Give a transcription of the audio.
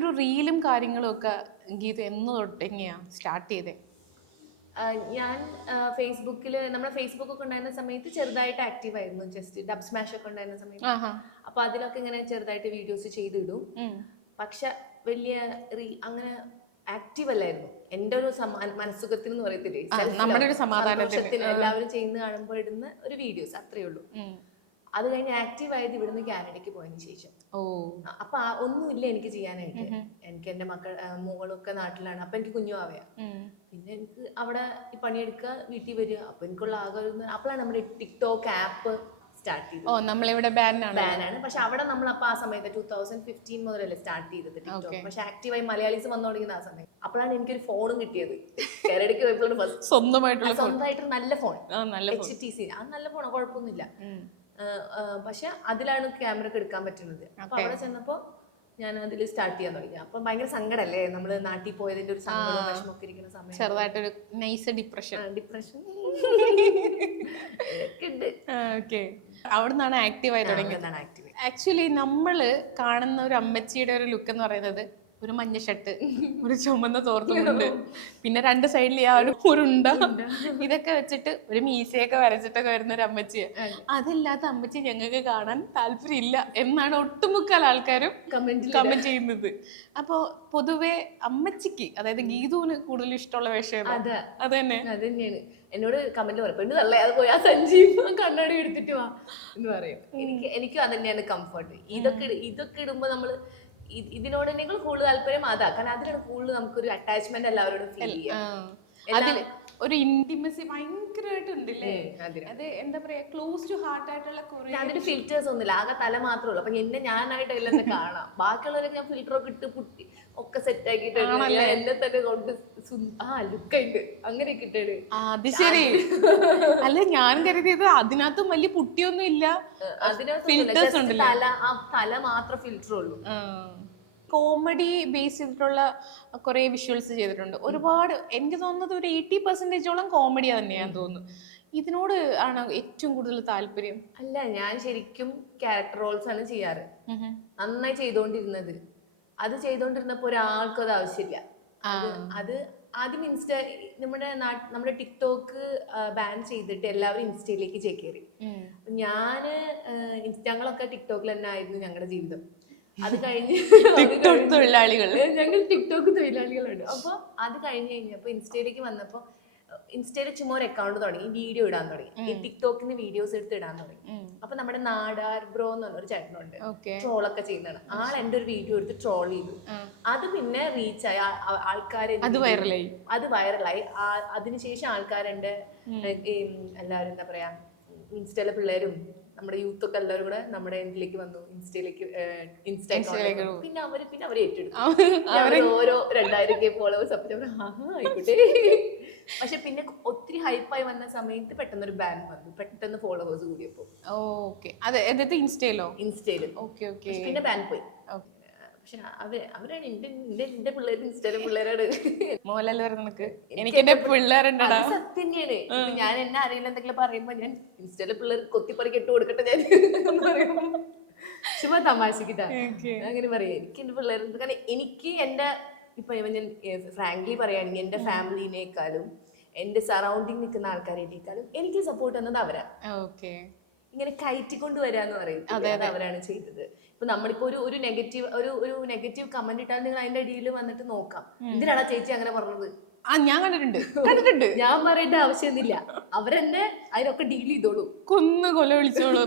ഒരു റീലും കാര്യങ്ങളും ഒക്കെ ഗീത എന്ന് തൊട്ടെങ്ങനെയാ സ്റ്റാർട്ട് ചെയ്തേ? ഞാൻ ഫേസ്ബുക്കിൽ നമ്മുടെ ഫേസ്ബുക്ക് ഒക്കെ ഉണ്ടായിരുന്ന സമയത്ത് ചെറുതായിട്ട് ആക്റ്റീവ് ആയിരുന്നു. ജസ്റ്റ് ഡബ് സ്മാഷ് ഒക്കെ ഉണ്ടായിരുന്ന സമയത്ത് അപ്പൊ അതിലൊക്കെ ഇങ്ങനെ ചെറുതായിട്ട് വീഡിയോസ് ചെയ്തിടും. പക്ഷെ വലിയ അങ്ങനെ ആക്റ്റീവ് അല്ലായിരുന്നു. എന്റെ ഒരു മനസ്സുഖത്തിന് എന്ന് പറയത്തില്ലേ, സന്തോഷത്തിന് എല്ലാവരും ചെയ്യുന്ന കാണുമ്പോൾ ഇടുന്ന ഒരു വീഡിയോസ് അത്രേ ഉള്ളൂ. അത് കഴിഞ്ഞ് ആക്റ്റീവ് ആയത് ഇവിടുന്ന് കാനഡയ്ക്ക് പോയതിനു ശേഷം. അപ്പൊ ഒന്നുമില്ല എനിക്ക് ചെയ്യാനായിട്ട്. എനിക്ക് എന്റെ മോളൊക്കെ നാട്ടിലാണ്. അപ്പൊ എനിക്ക് കുഞ്ഞുവാവയാ. പിന്നെ എനിക്ക് അവിടെ ഈ പണിയെടുക്കുക, വീട്ടിൽ വരിക. അപ്പൊ എനിക്കുള്ള ആകെ അപ്പോഴാണ് നമ്മുടെ ടിക്ടോക്ക് ആപ്പ് സ്റ്റാർട്ട് ചെയ്തത്. നമ്മളിവിടെ ബാനാണ്. പക്ഷെ അവിടെ നമ്മൾ അപ്പൊ ആ സമയത്ത് 2015 മുതലല്ലേ സ്റ്റാർട്ട് ചെയ്തത് ടിക്ടോക്ക്. പക്ഷെ ആക്റ്റീവായി മലയാളീസ് വന്നു തുടങ്ങിയത് ആ സമയത്ത്. അപ്പോഴാണ് എനിക്കൊരു ഫോണും കിട്ടിയത്. കാനഡയ്ക്ക് പോയപ്പോഴാണ് ഫസ്റ്റ് സ്വന്തമായിട്ട് നല്ല ഫോൺ, HTC. അത് നല്ല ഫോണാണ്, കുഴപ്പമൊന്നുമില്ല. പക്ഷെ അതിലാണ് ക്യാമറ ഒക്കെ എടുക്കാൻ പറ്റുന്നത്. അപ്പൊ അവിടെ ചെന്നപ്പോ ഞാൻ അതിൽ സ്റ്റാർട്ട് ചെയ്യാൻ തുടങ്ങി. അപ്പൊ ഭയങ്കര സങ്കടല്ലേ, നമ്മള് നാട്ടിൽ പോയതിന്റെ ഒരു സങ്കടവും വിഷമൊക്കെ ഇരിക്കുന്ന സമയം. ചെറുതായിട്ടൊരു നൈസ് ഡിപ്രഷൻ അവിടെ നിന്നാണ് ആക്റ്റീവ് ആയി തുടങ്ങിയത്. ആക്ച്വലി നമ്മള് കാണുന്ന ഒരു അമ്മച്ചിയുടെ ഒരു ലുക്ക് എന്ന് പറയുന്നത് ഒരു മഞ്ഞ ഷർട്ട്, ഒരു ചുമന്ന തോർത്തുമുണ്ട്, പിന്നെ രണ്ട് സൈഡിൽ ആ ഒരു ഉരുണ്ട, ഇതൊക്കെ വെച്ചിട്ട് ഒരു മീശയൊക്കെ വരച്ചിട്ടൊക്കെ വരുന്ന ഒരു അമ്മച്ചിയെ. അതല്ലാത്ത അമ്മച്ചി ഞങ്ങൾക്ക് കാണാൻ താല്പര്യമില്ല എന്നാണ് ഒട്ടുമുക്കാൽ ആൾക്കാരും കമന്റ് ചെയ്യുന്നത്. അപ്പൊ പൊതുവെ അമ്മച്ചിക്ക്, അതായത് ഗീതുവിന് കൂടുതൽ ഇഷ്ടമുള്ള വേഷം അത് തന്നെയാണ്. എന്നോട് കമന്റ് പറയും, പെണ്ണ് തള്ളേ അത് പോയി ആ സഞ്ജീവ് കണ്ണാടി എടുത്തിട്ട് വാ എന്ന് പറയും. എനിക്കും അത് തന്നെയാണ് കംഫർട്ട്. ഇതൊക്കെ ഇടുമ്പോ നമ്മള് ഇതിനോട് നിങ്ങൾ കൂടുതൽ താല്പര്യം അതാ. കാരണം അതിലാണ് കൂടുതൽ നമുക്കൊരു അറ്റാച്ച്മെന്റ് എല്ലാവരോടും ഫീൽ ചെയ്യാം. ഒരു ഇന്റിമസി ഭയങ്കരമായിട്ടുണ്ടല്ലേ. അത് എന്താ പറയാ, ക്ലോസ് ടു ഹാർട്ട് ആയിട്ടുള്ള കുറെ. അതിന് ഫിൽറ്റേഴ്സ് ഒന്നുമില്ല, ആകെ തല മാത്രമേ ഉള്ളൂ. അപ്പൊ എന്നെ ഞാനായിട്ട് എല്ലാം കാണാം. ബാക്കിയുള്ളവരൊക്കെ ഞാൻ ഫിൽറ്ററൊക്കെ ഇട്ട് പുട്ടി ഒക്കെ സെറ്റ് ആക്കിയിട്ട് എന്നെ തന്നെ കൊണ്ട് ലുക്കുണ്ട് അങ്ങനെയൊക്കെ ഇട്ടേ. അത് ശരി. അല്ല, ഞാൻ കരുതിയത് അതിനകത്തും വലിയ പുട്ടിയൊന്നും ഇല്ല, അതിനകത്ത് തല മാത്രം ഫിൽറ്റർ ഉള്ളൂ. കോമഡി ബേസ് ചെയ്തിട്ടുള്ള കുറെ വിഷ്വൽസ് ചെയ്തിട്ടുണ്ട് ഒരുപാട്. എനിക്ക് തോന്നുന്നത് ഒരു 80% കോമഡി തന്നെയാന്ന് തോന്നുന്നു. ഇതിനോട് ആണ് ഏറ്റവും കൂടുതൽ താല്പര്യം? അല്ല, ഞാൻ ശരിക്കും ക്യാരക്ടർ റോൾസ് ആണ് ചെയ്യാറ്. നന്നായി ചെയ്തോണ്ടിരുന്നത്. അത് ചെയ്തോണ്ടിരുന്നപ്പോ ഒരാൾക്കും അത് ആവശ്യമില്ല. അത് ആദ്യം നമ്മുടെ ടിക്ടോക്ക് ബാൻ ചെയ്തിട്ട് എല്ലാവരും ഇൻസ്റ്റയിലേക്ക് ചേക്കേറി. ഞങ്ങളൊക്കെ ടിക്ടോക്കിൽ തന്നെ ആയിരുന്നു ഞങ്ങളുടെ ജീവിതം. അത് കഴിഞ്ഞ് ഞങ്ങൾ ടിക്ടോക്ക് തൊഴിലാളികളുണ്ട്. അപ്പൊ അത് കഴിഞ്ഞ് കഴിഞ്ഞപ്പോ ഇൻസ്റ്റയിലേക്ക് വന്നപ്പോ ഇൻസ്റ്റയിൽ ചുമ്മാ ഒരു അക്കൗണ്ട് തുടങ്ങി, വീഡിയോ ഇടാൻ തുടങ്ങി. ഈ ടിക്ടോക്കിന് വീഡിയോസ് എടുത്ത് ഇടാൻ തുടങ്ങി. അപ്പൊ നമ്മുടെ നാടാർ ബ്രോ എന്ന് പറഞ്ഞൊരു ചേട്ടനുണ്ട്, ട്രോളൊക്കെ ചെയ്യുന്നതാണ്. ആൾ എന്റെ ഒരു വീഡിയോ എടുത്ത് ട്രോൾ ചെയ്തു. അത് പിന്നെ റീച്ചായി, ആൾക്കാര് അത് വൈറലായി. അതിനുശേഷം ആൾക്കാരുണ്ട് എല്ലാവരും എന്താ പറയാ, ഇൻസ്റ്റയിലെ പിള്ളേരും നമ്മുടെ യൂത്ത് ഒക്കെ എല്ലാവരും കൂടെ നമ്മുടെ ഇതിലേക്ക് വന്നു, ഇൻസ്റ്റയിലേക്ക്. പിന്നെ അവര് ഏറ്റെടുത്തു. ഓരോ 2000 ഫോളോവേഴ്സ്. ആയിക്കോട്ടെ. പക്ഷെ പിന്നെ ഒത്തിരി ഹൈപ്പായി വന്ന സമയത്ത് പെട്ടെന്ന് ഒരു ബാൻ വന്നു, പെട്ടെന്ന് ഫോളോവേഴ്സ് കൂടിയപ്പോ. ഇൻസ്റ്റയില് പിന്നെ ബാൻ പോയി. പക്ഷെ അവരാണ് എന്റെ പിള്ളേര്, ഇൻസ്റ്റയിലെ പിള്ളേരാണ്. സത്യം തന്നെയാണ്. ഞാൻ എന്നെ അറിയില്ല എന്തെങ്കിലും പറയുമ്പോ ഞാൻ ഇൻസ്റ്റയിലെ പിള്ളേർ കൊത്തിപ്പറിക്ക് ഇട്ട് കൊടുക്കട്ടെ ഞാൻ ചുമ്മാ തമാശക്കിട്ടാ അങ്ങനെ പറയാ. എനിക്ക് എന്റെ പിള്ളേർ, കാരണം എനിക്ക് എന്റെ ഇപ്പൊ ഞാൻ ഫ്രാങ്ക്ലി പറയുകയാണെങ്കിൽ എന്റെ ഫാമിലിനേക്കാളും എന്റെ സറൗണ്ടിങ് നിൽക്കുന്ന ആൾക്കാരേക്കാളും എനിക്ക് സപ്പോർട്ട് തന്നത് അവരാ. ഇങ്ങനെ കയറ്റിക്കൊണ്ട് വരാന്ന് പറയുന്നത് അവരാണ് ചെയ്തത്. ഇപ്പൊ നമ്മളിപ്പോ ഒരു നെഗറ്റീവ് കമന്റ് ഇട്ടാൽ നിങ്ങൾ അതിന്റെ അടിയിൽ വന്നിട്ട് നോക്കാം, എന്തിനാണ് ചേച്ചി അങ്ങനെ പറഞ്ഞത്. ഞാൻ കണ്ടിട്ടുണ്ട്. ഞാൻ പറയേണ്ട ആവശ്യമൊന്നുമില്ല, അവരെന്നെ അതിനൊക്കെ ഡീൽ ചെയ്തോളൂ, കൊല വിളിച്ചോളൂ.